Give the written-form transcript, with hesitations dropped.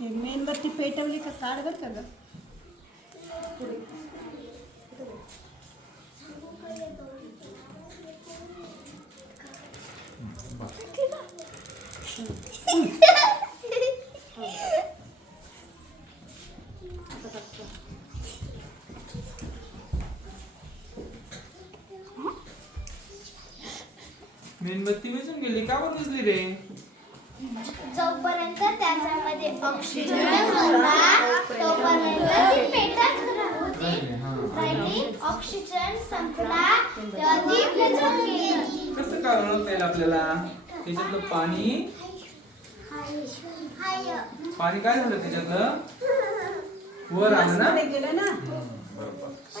मेणबत्ती पेटवली का काढ बर का ग. मेणबत्ती विझून गेली का बरं विझली रे? जोपर्यंत त्याच्यामध्ये ऑक्सिजन होता तोपर्यंत ती पेटत होती. आणि ऑक्सिजन संपला तेव्हा ती विझून गेली. कसं काय ओळखता येईल आपल्याला? त्याच्यातलं पाणी काय झालं त्याच्यातलं? वर आलं ना? गेलं ना. बरोबर.